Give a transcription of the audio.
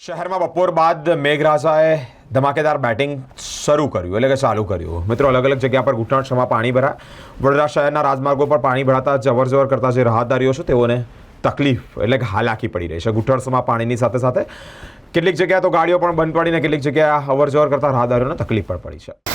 શહેરમાં બપોર બાદ મેઘરાજાએ ધમાકેદાર બેટિંગ શરૂ કર્યું એટલે કે ચાલુ કર્યું મિત્રો અલગ અલગ જગ્યા પર ઘૂંટણસમાં પાણી ભરાયા વડોદરા શહેરના રાજમાર્ગો પર પાણી ભરાતા જવરજવર કરતા જે રાહદારીઓ છે તેઓને તકલીફ એટલે કે હાલાકી પડી રહી છે ઘૂંટણસમાં પાણીની સાથે સાથે કેટલીક જગ્યાએ તો ગાડીઓ પણ બંધ પડીને કેટલીક જગ્યાએ અવરજવર કરતા રાહદારીઓને તકલીફ પણ પડી છે।